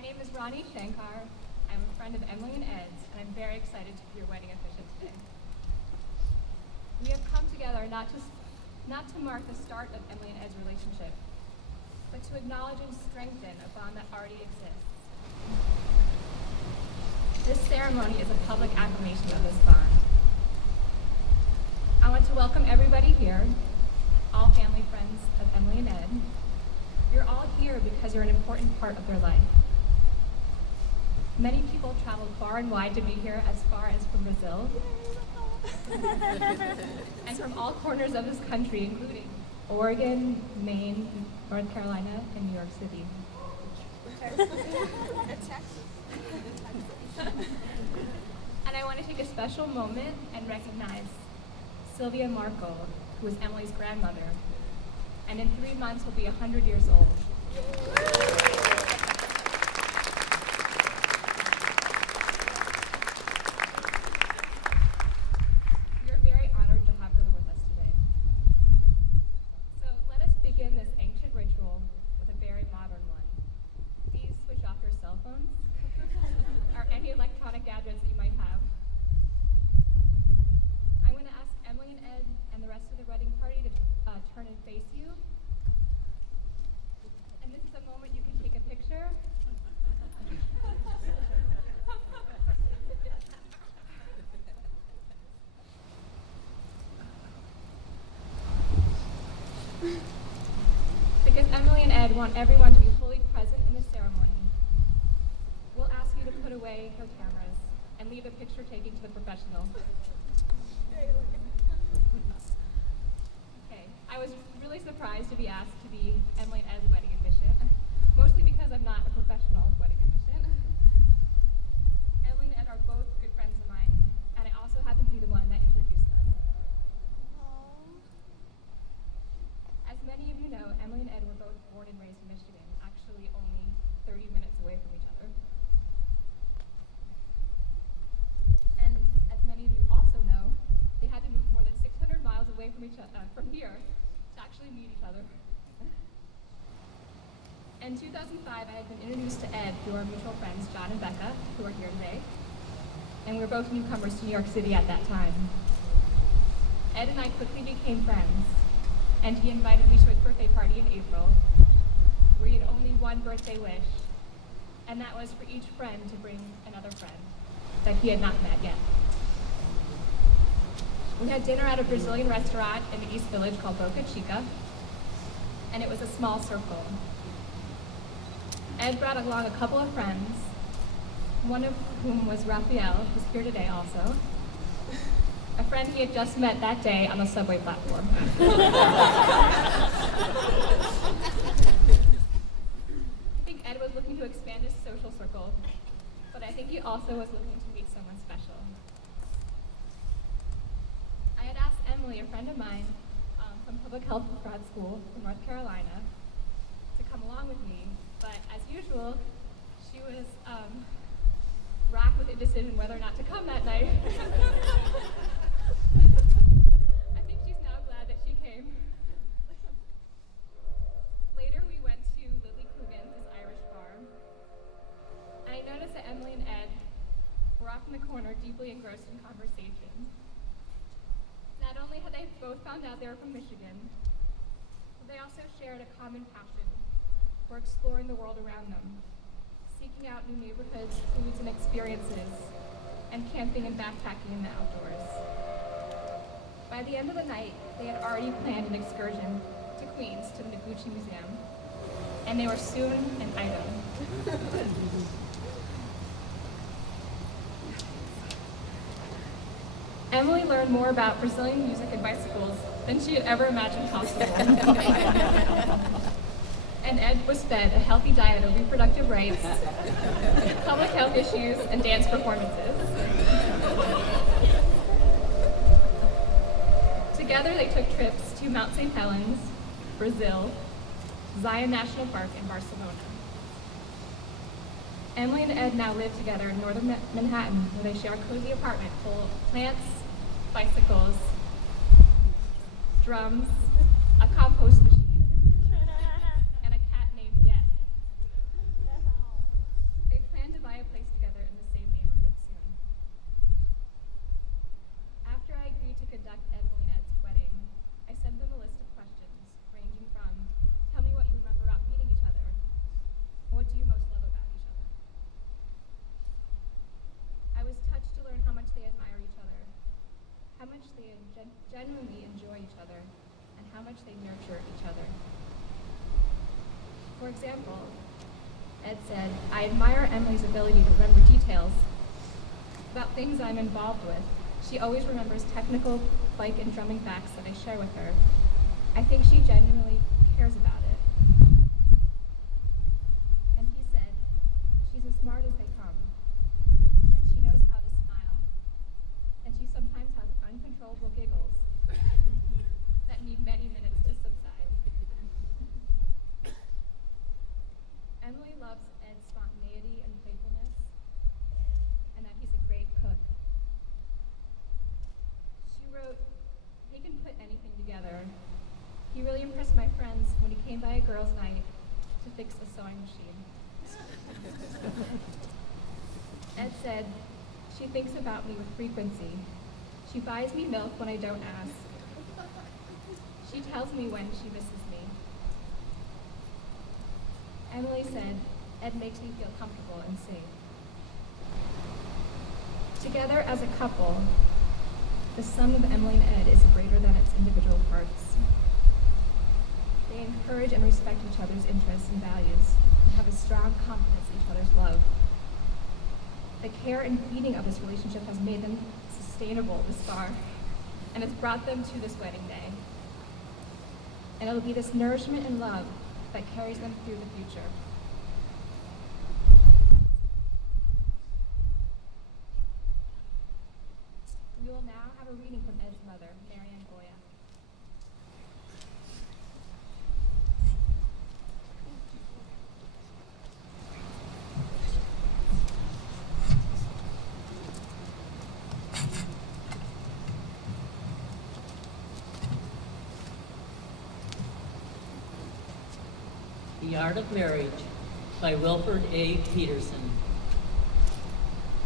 My name is Ronnie Shankar. I'm a friend of Emily and Ed's, and I'm very excited to be your wedding officiant today. We have come together not to mark the start of Emily and Ed's relationship, but to acknowledge and strengthen a bond that already exists. This ceremony is a public affirmation of this bond. I want to welcome everybody here, all family friends of Emily and Ed. You're all here because you're an important part of their life. Many people traveled far and wide to be here, as far as from Brazil, and from all corners of this country, including Oregon, Maine, North Carolina, and New York City. And I want to take a special moment and recognize Sylvia Markle, who is Emily's grandmother, and in 3 months will be 100 years old. We are very honored to have her with us today. So let us begin this ancient ritual with a very modern one. Please switch off your cell phones or any electronic gadgets that you might have. I'm going to ask Emily and Ed and the rest of the wedding party to turn and face you. And this is a moment you can take a picture. Because Emily and Ed want everyone to be fully present in the ceremony, we'll ask you to put away your cameras and leave the picture taking to the professional. Okay, I was really surprised to be asked to be Emily and Ed's wedding officiant, mostly because I'm not a professional wedding officiant. Emily and Ed are both good friends of mine, and I also happen to be the one that introduced them. As many of you know, Emily and Ed were both born and raised in Michigan, actually only 30 minutes away from each other. And as many of you also know, they had to move more than 600 miles away from from here to actually meet each other. In 2005, I had been introduced to Ed through our mutual friends, John and Becca, who are here today. And we were both newcomers to New York City at that time. Ed and I quickly became friends, and he invited me to his birthday party in April, where he had only one birthday wish, and that was for each friend to bring another friend that he had not met yet. We had dinner at a Brazilian restaurant in the East Village called Boca Chica, and it was a small circle. Ed brought along a couple of friends, one of whom was Raphael, who's here today also, a friend he had just met that day on the subway platform. I think Ed was looking to expand his social circle, but I think he also was looking to meet someone special. I had asked Emily, a friend of mine from public health grad school in North Carolina, to come along with me, but as usual, she was racked with indecision whether or not to come that night. I think she's now glad that she came. Later, we went to Lily Coogan's, this Irish bar, and I noticed that Emily and Ed were off in the corner, deeply engrossed in conversation. Not only had they both found out they were from Michigan, but they also shared a common passion for exploring the world around them, seeking out new neighborhoods, foods, and experiences, and camping and backpacking in the outdoors. By the end of the night, they had already planned an excursion to Queens to the Noguchi Museum, and they were soon an item. Emily learned more about Brazilian music and bicycles than she had ever imagined possible. And Ed was fed a healthy diet of reproductive rights, public health issues, and dance performances. Together, they took trips to Mount St. Helens, Brazil, Zion National Park, and Barcelona. Emily and Ed now live together in northern Manhattan, where they share a cozy apartment full of plants, bicycles, drums, a compost machine, and a cat named Yet. they genuinely enjoy each other and how much they nurture each other. For example, Ed said, "I admire Emily's ability to remember details about things I'm involved with. She always remembers technical bike and drumming facts that I share with her. I think she genuinely cares about it." And he said, "She's as smart as they come, and she knows how to smile, and she sometimes has uncontrollable giggles that need many minutes to subside." Emily loves Ed's spontaneity and playfulness, and that he's a great cook. She wrote, "He can put anything together. He really impressed my friends when he came by a girls' night to fix a sewing machine." Ed said, "She thinks about me with frequency. She buys me milk when I don't ask. She tells me when she misses me." Emily said, "Ed makes me feel comfortable and safe." Together as a couple, the sum of Emily and Ed is greater than its individual parts. They encourage and respect each other's interests and values and have a strong confidence in each other's love. The care and feeding of this relationship has made them sustainable this far and has brought them to this wedding day. And it will be this nourishment and love that carries them through the future. We will now have a reading from Ed's mother, Marianne Boyak. The Art of Marriage by Wilford A. Peterson.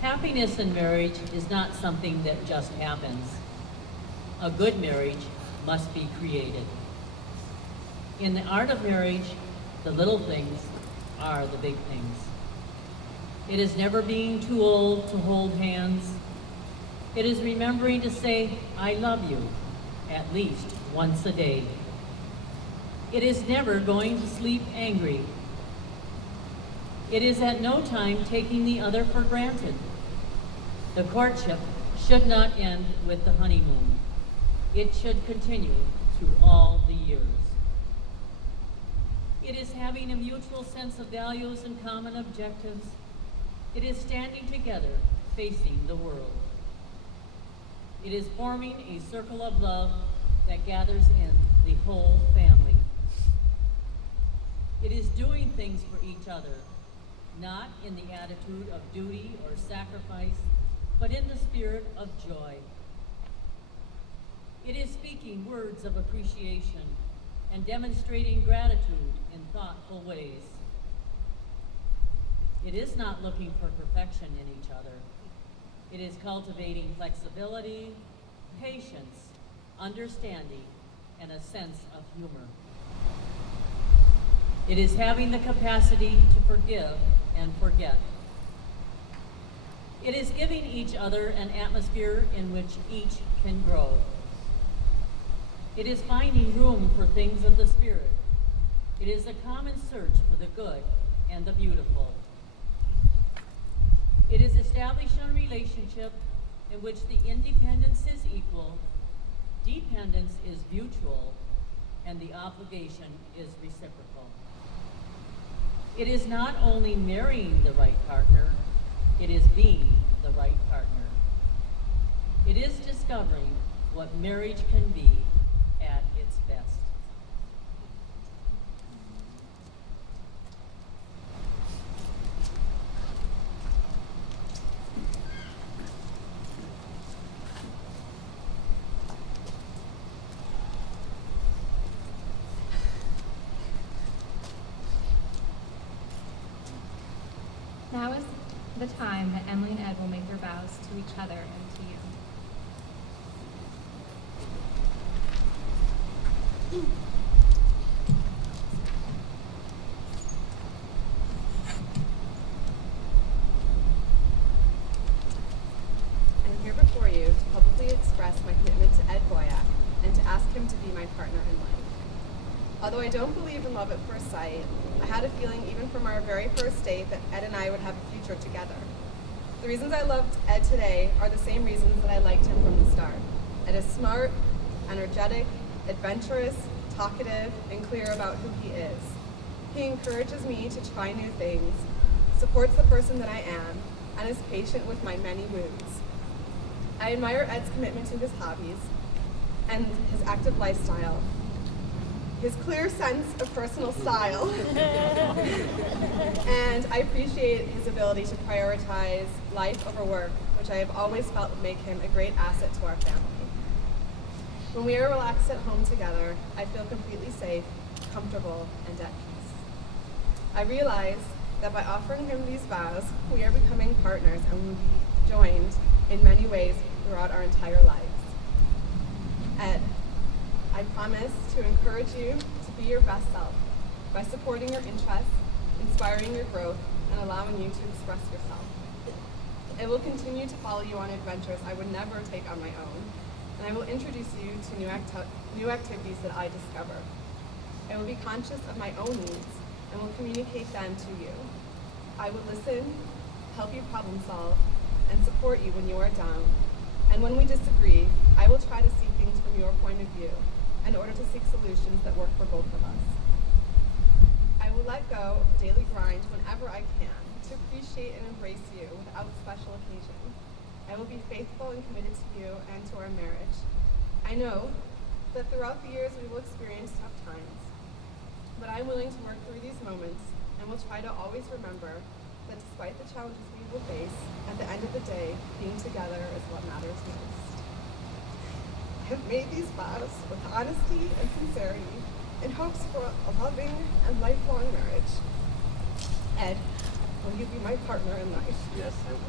Happiness in marriage is not something that just happens. A good marriage must be created. In the art of marriage, the little things are the big things. It is never being too old to hold hands. It is remembering to say, "I love you," at least once a day. It is never going to sleep angry. It is at no time taking the other for granted. The courtship should not end with the honeymoon. It should continue through all the years. It is having a mutual sense of values and common objectives. It is standing together, facing the world. It is forming a circle of love that gathers in the whole family. It is doing things for each other, not in the attitude of duty or sacrifice, but in the spirit of joy. It is speaking words of appreciation and demonstrating gratitude in thoughtful ways. It is not looking for perfection in each other. It is cultivating flexibility, patience, understanding, and a sense of humor. It is having the capacity to forgive and forget. It is giving each other an atmosphere in which each can grow. It is finding room for things of the Spirit. It is a common search for the good and the beautiful. It is establishing a relationship in which the independence is equal, dependence is mutual, and the obligation is reciprocal. It is not only marrying the right partner, it is being the right partner. It is discovering what marriage can be at its best. Now is the time that Emily and Ed will make their vows to each other and to you. I am here before you to publicly express my commitment to my partner in life. Although I don't believe in love at first sight, I had a feeling even from our very first date that Ed and I would have a future together. The reasons I loved Ed today are the same reasons that I liked him from the start. Ed is smart, energetic, adventurous, talkative, and clear about who he is. He encourages me to try new things, supports the person that I am, and is patient with my many moods. I admire Ed's commitment to his hobbies and his active lifestyle, his clear sense of personal style, and I appreciate his ability to prioritize life over work, which I have always felt would make him a great asset to our family. When we are relaxed at home together, I feel completely safe, comfortable, and at peace. I realize that by offering him these vows, we are becoming partners and will be joined in many ways throughout our entire lives. Ed, I promise to encourage you to be your best self by supporting your interests, inspiring your growth, and allowing you to express yourself. I will continue to follow you on adventures I would never take on my own, and I will introduce you to new activities that I discover. I will be conscious of my own needs and will communicate them to you. I will listen, help you problem solve, and support you when you are down. And when we disagree, I will try to see things from your point of view in order to seek solutions that work for both of us. I will let go of the daily grind whenever I can to appreciate and embrace you without special occasions. I will be faithful and committed to you and to our marriage. I know that throughout the years we will experience tough times, but I'm willing to work through these moments and will try to always remember that despite the challenges we will face, at the end of the day, being together is what matters most. I have made these vows with honesty and sincerity in hopes for a loving and lifelong marriage. Ed, will you be my partner in life? Yes, I will.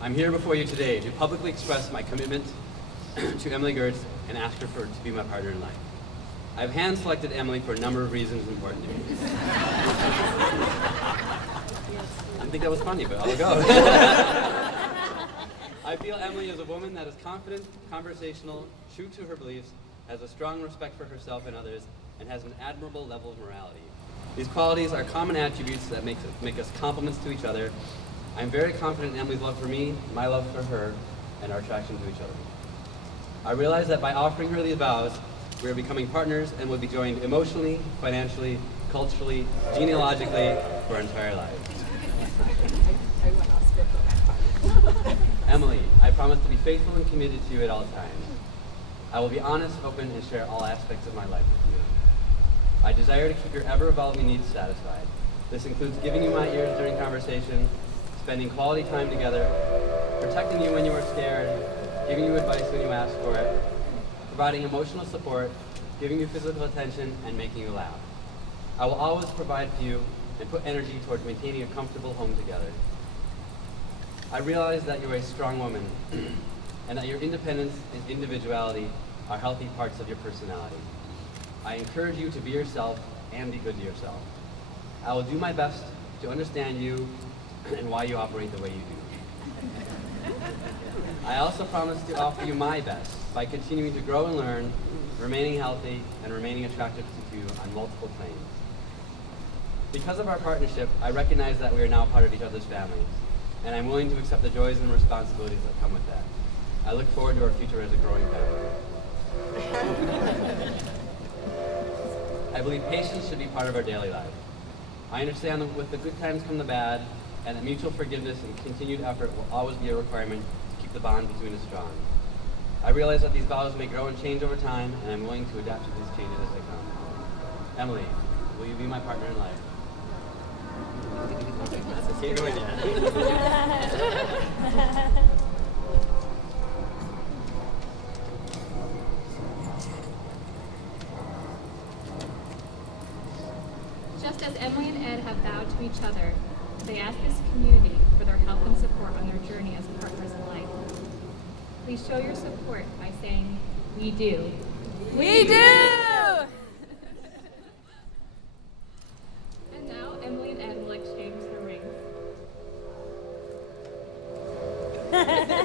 I'm here before you today to publicly express my commitment to Emily Gertz and ask her to be my partner in life. I've hand-selected Emily for a number of reasons important to me. I didn't think that was funny, but I'll go. I feel Emily is a woman that is confident, conversational, true to her beliefs, has a strong respect for herself and others, and has an admirable level of morality. These qualities are common attributes that make us complements to each other. I'm very confident in Emily's love for me, my love for her, and our attraction to each other. I realize that by offering her these vows, we are becoming partners and will be joined emotionally, financially, culturally, genealogically for our entire lives. I went off script on that part. Emily, I promise to be faithful and committed to you at all times. I will be honest, open, and share all aspects of my life with you. I desire to keep your ever-evolving needs satisfied. This includes giving you my ears during conversation, spending quality time together, protecting you when you are scared, giving you advice when you ask for it, providing emotional support, giving you physical attention, and making you laugh. I will always provide for you and put energy towards maintaining a comfortable home together. I realize that you're a strong woman and that your independence and individuality are healthy parts of your personality. I encourage you to be yourself and be good to yourself. I will do my best to understand you and why you operate the way you do. I also promise to offer you my best by continuing to grow and learn, remaining healthy, and remaining attractive to you on multiple planes. Because of our partnership, I recognize that we are now part of each other's families, and I'm willing to accept the joys and responsibilities that come with that. I look forward to our future as a growing family. I believe patience should be part of our daily life. I understand that with the good times come the bad, and that mutual forgiveness and continued effort will always be a requirement to keep the bond between us strong. I realize that these vows may grow and change over time, and I'm willing to adapt to these changes as they come. Emily, will you be my partner in life? Keep going, Just as Emily and Ed have vowed to each other, they ask this community for their help and support on their journey as partners in life. Please show your support by saying, "We do." We do! And now Emily and Ed will exchange their rings. Okay. Emily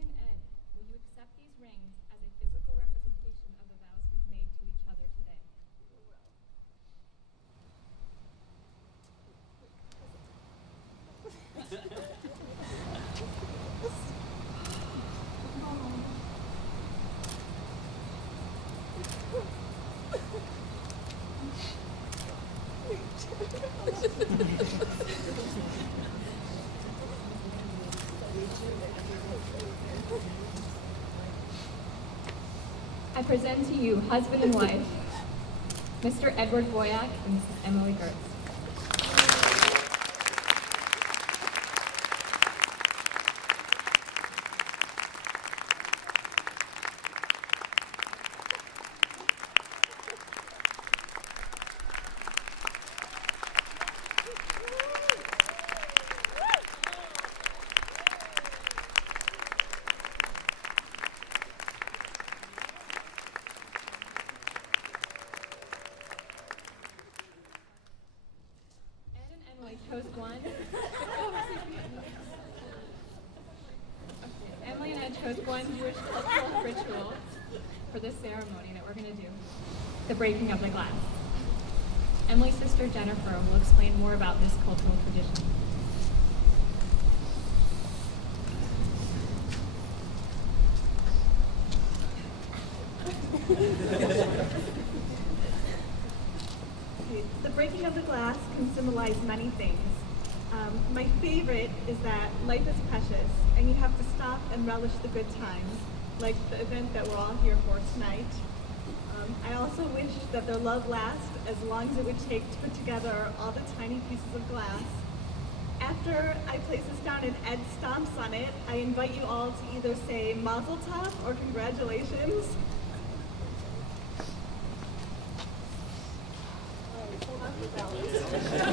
and Ed, will you accept these rings as a physical representation of the vows you've made to each other today? I present to you husband and wife, Mr. Edward Boyak and Mrs. Emily Gertz. Ed and Emily chose one. Emily and Ed chose one Jewish cultural ritual for this ceremony that we're going to do, the breaking of the glass. Emily's sister Jennifer will explain more about this cultural tradition. The breaking of the glass can symbolize many things. My favorite is that life is precious and you have to stop and relish the good times, like the event that we're all here for tonight. I also wish that their love lasts as long as it would take to put together all the tiny pieces of glass. After I place this down and Ed stomps on it, I invite you all to either say mazel tov or congratulations. Hold on,